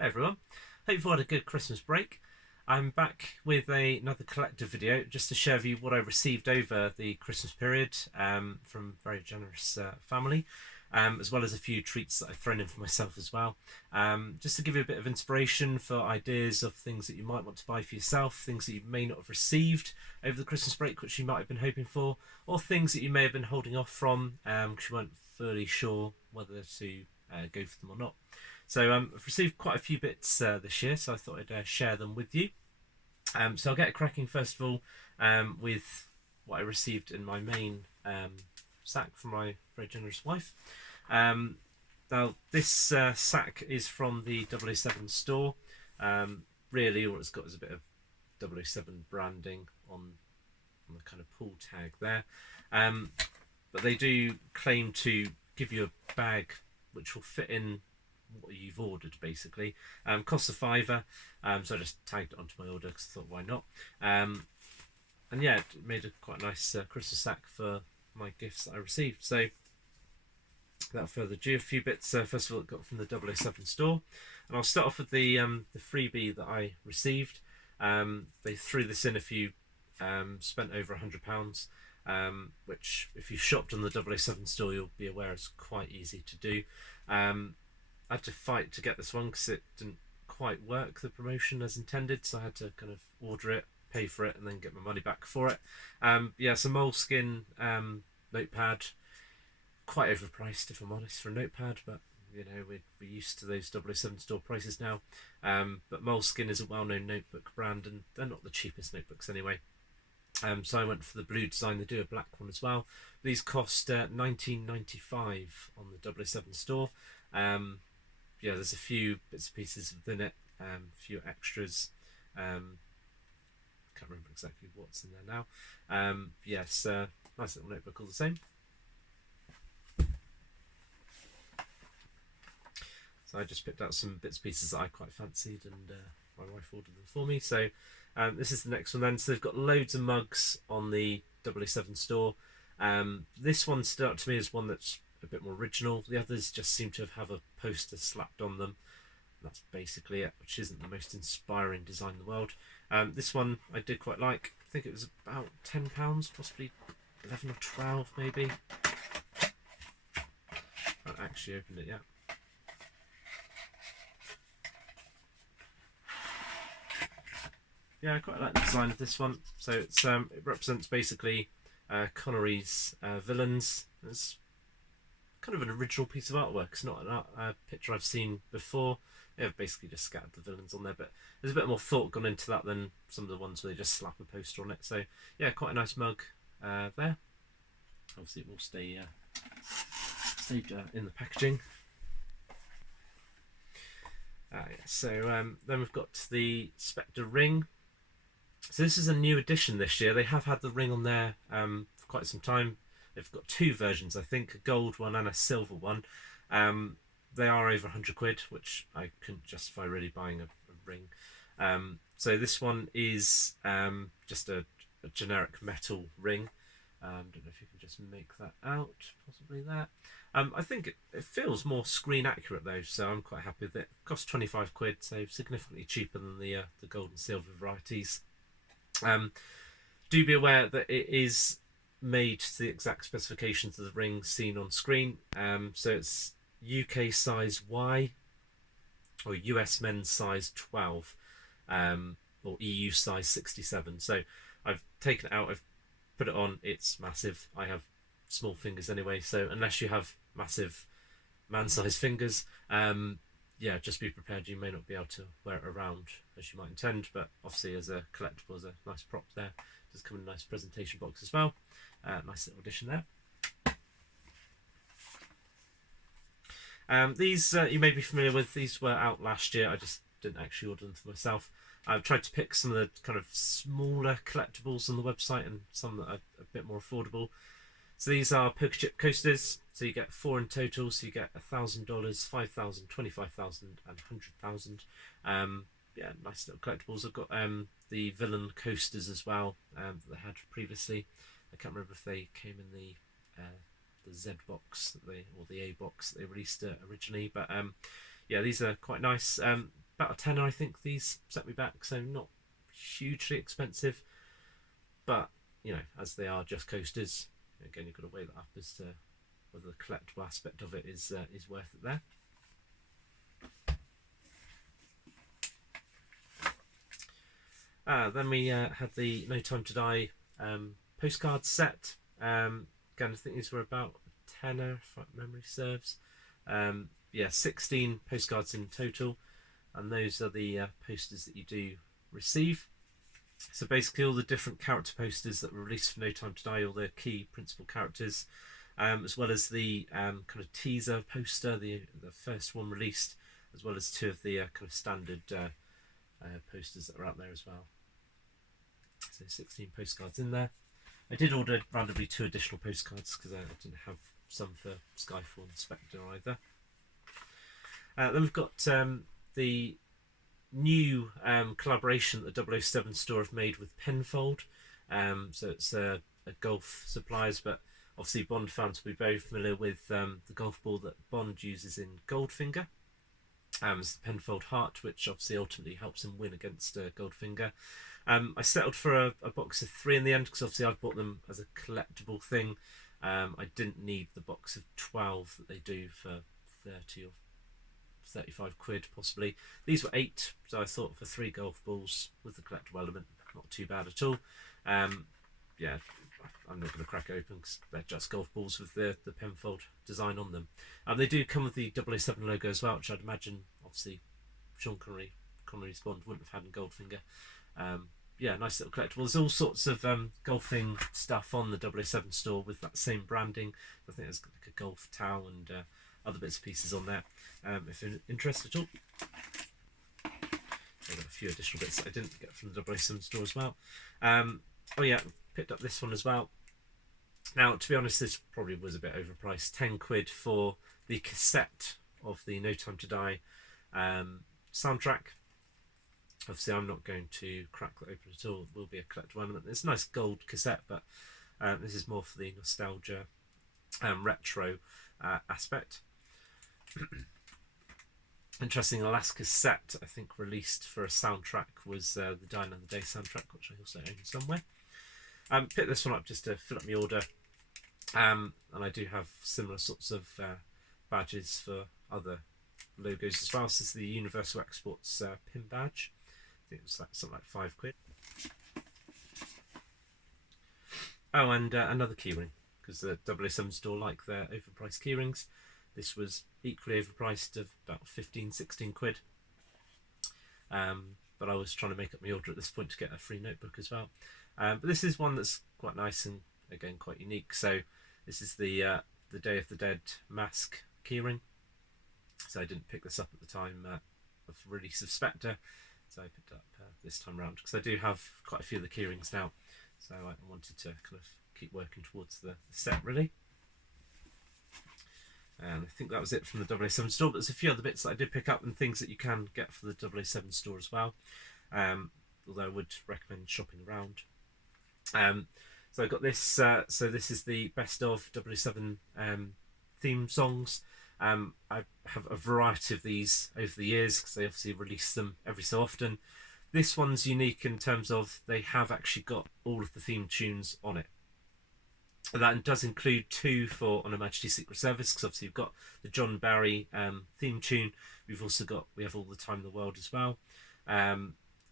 Hey everyone, hope you had a good Christmas break. I'm back with another collector video just to share with you what I received over the Christmas period from a very generous family, as well as a few treats that I've thrown in for myself as well. Just to give you a bit of inspiration for ideas of things that you might want to buy for yourself, things that you may not have received over the Christmas break which you might have been hoping for, or things that you may have been holding off from because you weren't fully sure whether to go for them or not. So I've received quite a few bits this year, so I thought I'd share them with you. So I'll get cracking first of all with what I received in my main sack from my very generous wife. Now this sack is from the 007 store. Really all it's got is a bit of 007 branding on the kind of pull tag there. But they do claim to give you a bag which will fit in what you've ordered basically. Costs a £5, so I just tagged it onto my order because I thought why not. And yeah, it made a quite nice Christmas sack for my gifts that I received. So without further ado, a few bits first of all got from the 007 store, and I'll start off with the freebie that I received. They threw this in if you spent over £100, which if you shopped on the 007 store you'll be aware is quite easy to do. I had to fight to get this one because it didn't quite work, the promotion as intended, so I had to kind of order it, pay for it, and then get my money back for it. Yeah, some moleskin notepad, quite overpriced if I'm honest for a notepad, but you know, we're used to those 007 store prices now. But Moleskine is a well-known notebook brand, and they're not the cheapest notebooks anyway. So I went for the blue design. They do a black one as well. These cost $19.95 on the 007 store. Yeah, there's a few bits and pieces within it, a few extras. Can't remember exactly what's in there now. Yes, nice little notebook all the same. So I just picked out some bits and pieces that I quite fancied, and my wife ordered them for me. So this is the next one then. So they've got loads of mugs on the 007 store. This one stood out to me as one that's a bit more original. The others just seem to have a poster slapped on them. That's basically it, which isn't the most inspiring design in the world. This one I did quite like. I think it was about £10, possibly 11 or 12 maybe. I haven't actually opened it yet. Yeah, I quite like the design of this one. So it's it represents basically Connery's villains. It's kind of an original piece of artwork. It's not a picture I've seen before. They've basically just scattered the villains on there, but there's a bit more thought gone into that than some of the ones where they just slap a poster on it. So yeah, quite a nice mug there. Obviously it will stay in the packaging. Yeah, so then we've got the Spectre ring. So this is a new edition this year. They have had the ring on there for quite some time. They've got two versions, I think, a gold one and a silver one. They are over 100 quid, which I couldn't justify really buying a ring. So this one is just a generic metal ring. Don't know if you can just make that out, possibly that. I think it feels more screen accurate though, so I'm quite happy with it. It costs 25 quid, so significantly cheaper than the gold and silver varieties. Do be aware that it is made to the exact specifications of the ring seen on screen. So it's UK size Y or US men's size 12, or EU size 67. So I've taken it out, I've put it on, it's massive. I have small fingers anyway, so unless you have massive man-sized fingers, yeah, just be prepared, you may not be able to wear it around as you might intend, but obviously as a collectible, as a nice prop there. It does come in a nice presentation box as well. Nice little addition there. These you may be familiar with. These were out last year. I just didn't actually order them for myself. I've tried to pick some of the kind of smaller collectibles on the website and some that are a bit more affordable. So these are poker chip coasters. So you get 4 in total. So you get $1,000, $5,000, $25,000, and $100,000. Yeah, nice little collectibles. I've got the villain coasters as well that they had previously. I can't remember if they came in the Z box that or the A box that they released originally, but yeah, these are quite nice. about a tenner, I think these set me back, so not hugely expensive, but you know, as they are just coasters, again you've got to weigh that up as to whether the collectible aspect of it is worth it there. Then we had the No Time to Die postcard set. Again, I think these were about a tenner, if memory serves. Yeah, 16 postcards in total, and those are the posters that you do receive. So basically all the different character posters that were released for No Time to Die, all the key principal characters, as well as the kind of teaser poster, the first one released, as well as 2 of the kind of standard posters that are out there as well. So 16 postcards in there. I did order randomly 2 additional postcards because I didn't have some for Skyfall and Spectre either. Then we've got the new collaboration that the 007 store have made with Penfold. So it's a golf suppliers, but obviously Bond fans will be very familiar with the golf ball that Bond uses in Goldfinger. It's the Penfold Heart, which obviously ultimately helps him win against Goldfinger. I settled for a box of 3 in the end because obviously I've bought them as a collectible thing. I didn't need the box of 12 that they do for 30 or 35 quid possibly. These were 8, so I thought for 3 golf balls with the collectible element, not too bad at all. Yeah, I'm not going to crack it open because they're just golf balls with the Penfold design on them. They do come with the 007 logo as well, which I'd imagine obviously Sean Connery's Bond wouldn't have had in Goldfinger. Yeah, nice little collectible. There's all sorts of golfing stuff on the 007 store with that same branding. I think there's like a golf towel and other bits and pieces on there, if you're interested at all. I've got a few additional bits that I didn't get from the 007 store as well. Oh yeah, picked up this one as well. Now, to be honest, this probably was a bit overpriced. 10 quid for the cassette of the No Time to Die soundtrack. Obviously, I'm not going to crack that open at all. It will be a collectible element. It's a nice gold cassette, but this is more for the nostalgia retro aspect. Interesting, the last cassette I think released for a soundtrack was the Die Another Day soundtrack, which I also own somewhere. Picked this one up just to fill up my order, and I do have similar sorts of badges for other logos as well. So this is the Universal Exports pin badge. I think it was like something like 5 quid. Oh, and another keyring, because the 007 store like their overpriced keyrings. This was equally overpriced of about 15-16 quid. But I was trying to make up my order at this point to get a free notebook as well. But this is one that's quite nice and again quite unique. So this is the Day of the Dead mask keyring. So I didn't pick this up at the time of release of Spectre. So I picked it up this time around because I do have quite a few of the keyrings now. So I wanted to kind of keep working towards the set really. And I think that was it from the 007 store, but there's a few other bits that I did pick up and things that you can get for the 007 store as well. Although I would recommend shopping around. So I got this, so this is the best of 007 theme songs. I have a variety of these over the years because they obviously release them every so often. This one's unique in terms of they have actually got all of the theme tunes on it. That does include 2 for On Her Majesty's Secret Service, because obviously you've got the John Barry theme tune. We've also got We Have All the Time in the World as well.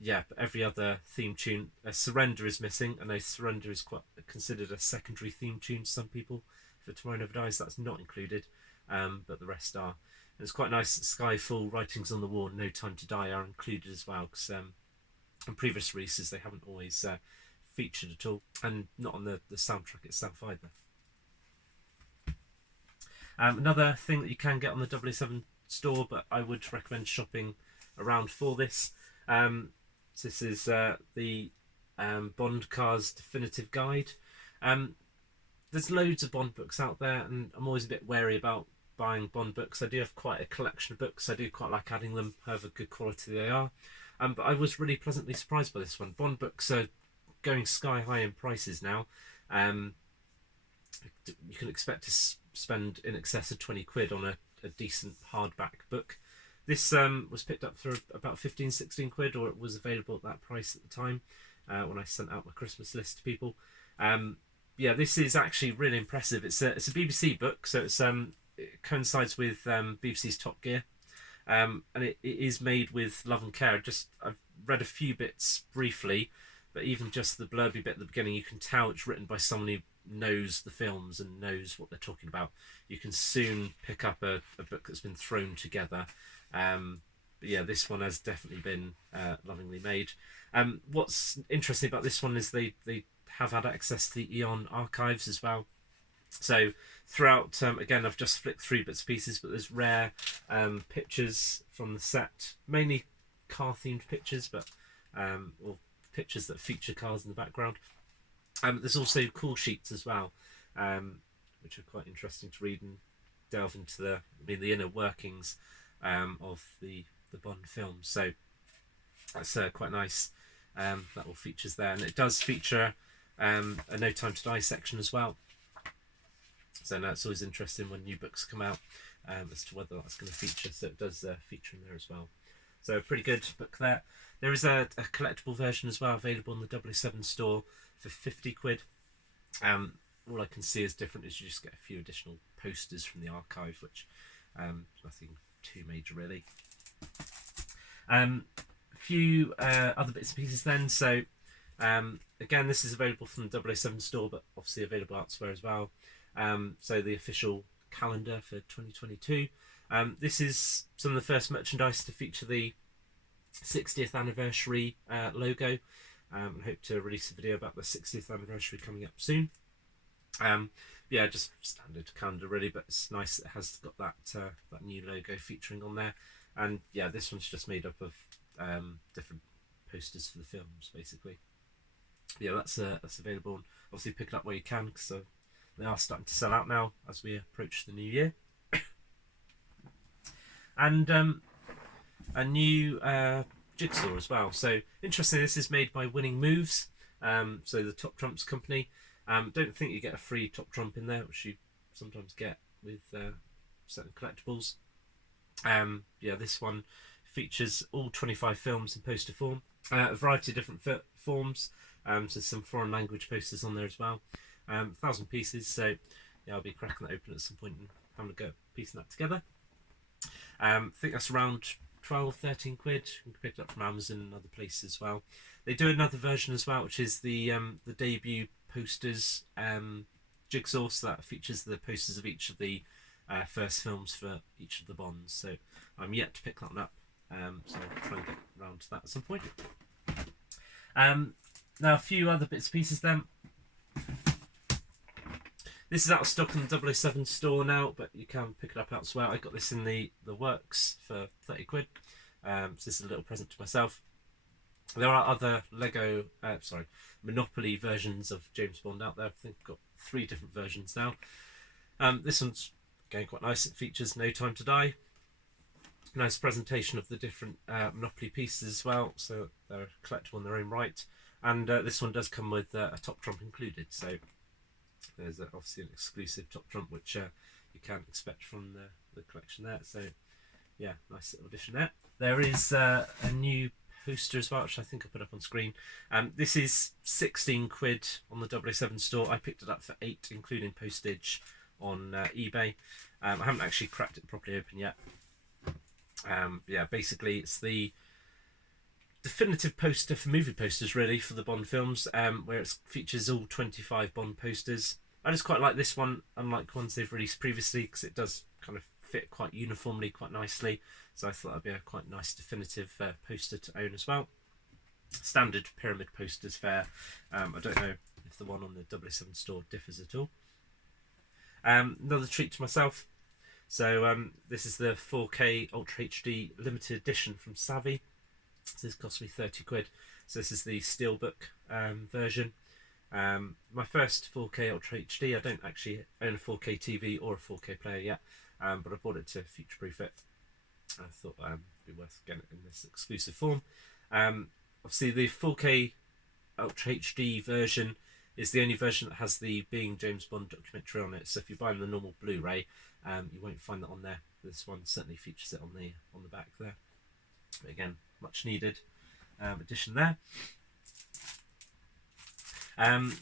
Yeah, but every other theme tune, Surrender is missing. I know Surrender is quite considered a secondary theme tune to some people. For Tomorrow Never Dies, that's not included, but the rest are. And it's quite nice that Skyfall, Writings on the Wall, No Time to Die are included as well, because in previous releases they haven't always featured at all, and not on the soundtrack itself either. Another thing that you can get on the 007 store, but I would recommend shopping around for this. So this is the Bond Cars Definitive Guide. There's loads of Bond books out there, and I'm always a bit wary about buying Bond books. I do have quite a collection of books. I do quite like adding them, however good quality they are. But I was really pleasantly surprised by this one. Bond books are going sky high in prices now. You can expect to spend in excess of 20 quid on a decent hardback book. This was picked up for about 15-16 quid, or it was available at that price at the time when I sent out my Christmas list to people. Yeah, this is actually really impressive. It's a BBC book, so it coincides with BBC's Top Gear, and it is made with love and care. I've read a few bits briefly, but even just the blurby bit at the beginning, you can tell it's written by someone who knows the films and knows what they're talking about. You can soon pick up a book that's been thrown together. But yeah, this one has definitely been lovingly made. What's interesting about this one is they have had access to the Eon archives as well. So throughout, again, I've just flicked through bits and pieces, but there's rare pictures from the set, mainly car-themed pictures, but or pictures that feature cars in the background. There's also call sheets as well, which are quite interesting to read and delve into the inner workings of the Bond films. So that's quite nice. That all features there, and it does feature a No Time to Die section as well. So now it's always interesting when new books come out as to whether that's going to feature. So it does feature in there as well. So a pretty good book there. There is a collectible version as well available in the 007 store for 50 quid. All I can see is different is you just get a few additional posters from the archive, which nothing too major really. A few other bits and pieces then. So again, this is available from the 007 store, but obviously available elsewhere as well. So the official calendar for 2022. This is some of the first merchandise to feature the 60th anniversary logo. I hope to release a video about the 60th anniversary coming up soon. Yeah, just standard calendar really, but it's nice it has got that new logo featuring on there. And yeah, this one's just made up of different posters for the films basically. Yeah, that's available, and obviously pick it up where you can, because they are starting to sell out now as we approach the new year. And a new Jigsaw as well. So interesting, this is made by Winning Moves, so the Top Trumps company. Don't think you get a free Top Trump in there, which you sometimes get with certain collectibles. Yeah, this one features all 25 films in poster form, a variety of different forms. So some foreign language posters on there as well. 1,000 pieces, so yeah, I'll be cracking that open at some point and having a go at piecing that together. I think that's around 12-13 quid. You can pick it up from Amazon and other places as well. They do another version as well, which is the debut posters Jigsaw, so that features the posters of each of the first films for each of the Bonds. So I'm yet to pick that one up, so I'll try and get around to that at some point. Now a few other bits and pieces then. This is out of stock in the 007 store now, but you can pick it up elsewhere. I got this in the works for 30 quid. So this is a little present to myself. There are other Monopoly versions of James Bond out there. I think I've got 3 different versions now. This one's again quite nice. It features No Time to Die. Nice presentation of the different Monopoly pieces as well. So they're collectible in their own right. And this one does come with a top trump included. So there's obviously an exclusive top trump, which you can't expect from the collection there. So yeah, nice little addition there. There is a new poster as well, which I think I put up on screen. This is 16 quid on the 007 store. I picked it up for 8, including postage on eBay. I haven't actually cracked it properly open yet. Yeah, basically it's the definitive poster for movie posters really for the Bond films, where it features all 25 Bond posters. I just quite like this one, unlike ones they've released previously, because it does kind of fit quite uniformly, quite nicely. So I thought that'd be a quite nice definitive poster to own as well. Standard pyramid posters fare. I don't know if the one on the 007 store differs at all. Another treat to myself. So this is the 4K Ultra HD limited edition from Savvy. So this cost me 30 quid. So this is the steelbook version. My first 4K Ultra HD. I don't actually own a 4K TV or a 4K player yet, but I bought it to future-proof it. I thought it'd be worth getting it in this exclusive form. Obviously, the 4K Ultra HD version is the only version that has the Being James Bond documentary on it. So if you're buying the normal Blu-ray, you won't find that on there. This one certainly features it on the back there. But again, much needed addition there.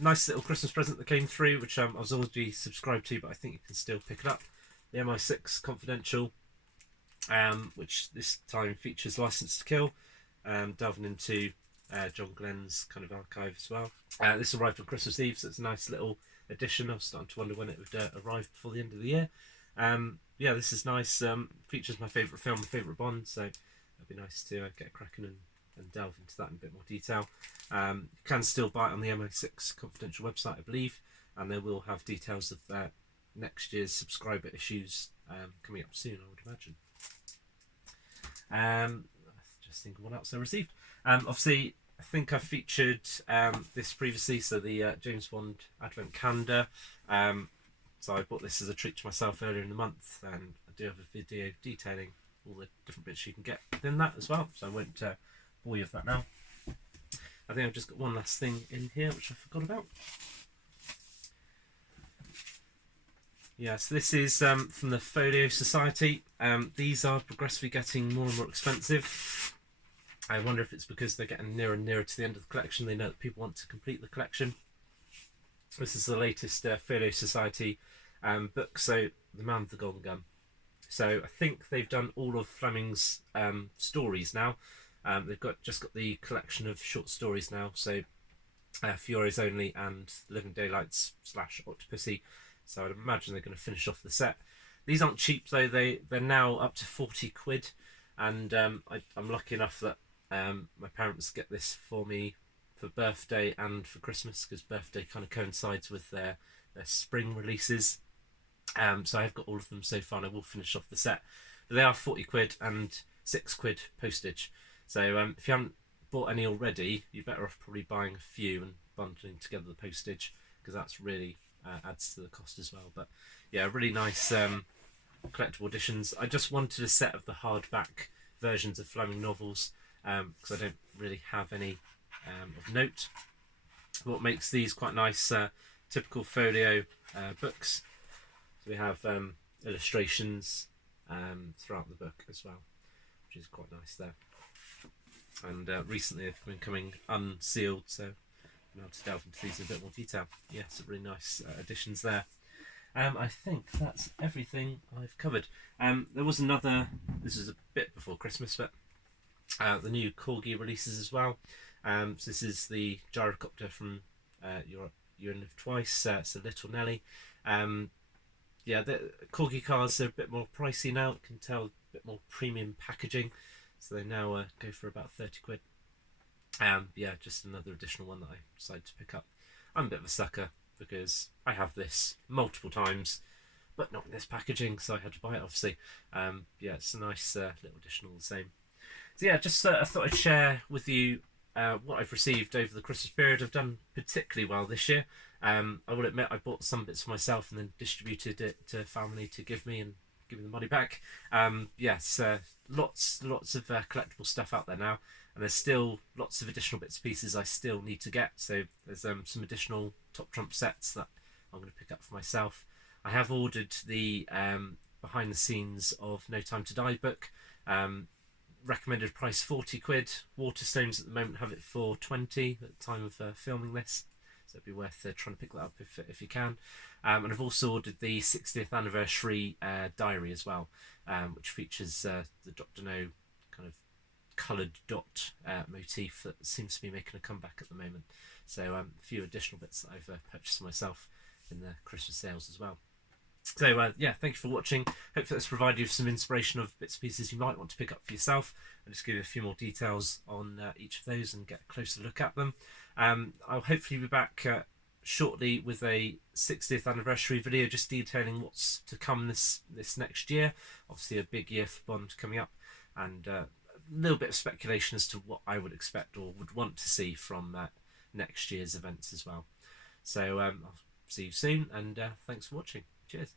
Nice little Christmas present that came through, which I was already subscribed to, but I think you can still pick it up. The MI6 Confidential, which this time features License to Kill, delving into John Glenn's kind of archive as well. This arrived on Christmas Eve, so it's a nice little addition. I was starting to wonder when it would arrive before the end of the year. Yeah, this is nice. Features my favourite film, my favourite Bond, so it'd be nice to get cracking and delve into that in a bit more detail. You can still buy it on the MI6 Confidential website, I believe, and they will have details of next year's subscriber issues coming up soon, I would imagine. Just thinking what else I received. Obviously, I think I featured this previously, so the James Bond Advent Calendar. So I bought this as a treat to myself earlier in the month, and I do have a video detailing all the different bits you can get within that as well, so I won't bore you with that now. I think I've just got one last thing in here which I forgot about. Yeah, so this is from the Folio Society. These are progressively getting more and more expensive. I wonder if it's because they're getting nearer and nearer to the end of the collection. They know that people want to complete the collection. This is the latest Folio Society book, so The Man with the Golden Gun. So I think they've done all of Fleming's stories now. They've just got the collection of short stories now, so Fiore's Only and Living Daylights / Octopussy. So I'd imagine they're going to finish off the set. These aren't cheap though. They're now up to 40 quid, and I'm lucky enough that my parents get this for me for birthday and for Christmas, because birthday kind of coincides with their spring releases. So I've got all of them so far, and I will finish off the set. But they are 40 quid and 6 quid postage. So if you haven't bought any already, you're better off probably buying a few and bundling together the postage, because that's really adds to the cost as well. But yeah, really nice collectible editions. I just wanted a set of the hardback versions of Fleming novels, because I don't really have any of note. What makes these quite nice typical folio books. So we have illustrations throughout the book as well, which is quite nice there. And recently they've been coming unsealed, so I'm able to delve into these in a bit more detail. Yeah, some really nice additions there. I think that's everything I've covered. There was another, this is a bit before Christmas, but the new Corgi releases as well. So this is the gyrocopter from You Only Live Twice, so Little Nelly. Yeah, the Corgi cars are a bit more pricey now. You can tell a bit more premium packaging, so they now go for about 30 quid. Yeah, just another additional one that I decided to pick up. I'm a bit of a sucker because I have this multiple times, but not in this packaging, so I had to buy it, obviously. Yeah, it's a nice little addition all the same. So yeah, just I thought I'd share with you what I've received over the Christmas period. I've done particularly well this year. I will admit I bought some bits for myself and then distributed it to family to give me and give me the money back. Yes, lots of collectible stuff out there now, and there's still lots of additional bits and pieces I still need to get. So there's some additional Top Trump sets that I'm going to pick up for myself. I have ordered the behind the scenes of No Time to Die book. Recommended price 40 quid. Waterstones at the moment have it for 20 at the time of filming this, so it'd be worth trying to pick that up if you can. And I've also ordered the 60th anniversary diary as well, which features the Dr. No kind of coloured dot motif that seems to be making a comeback at the moment. So a few additional bits that I've purchased for myself in the Christmas sales as well. So yeah, thank you for watching. Hopefully that's provided you with some inspiration of bits and pieces you might want to pick up for yourself. I'll just give you a few more details on each of those and get a closer look at them. I'll hopefully be back shortly with a 60th anniversary video, just detailing what's to come this next year. Obviously a big year for Bond coming up, and a little bit of speculation as to what I would expect or would want to see from next year's events as well. So I'll see you soon, and thanks for watching. Cheers.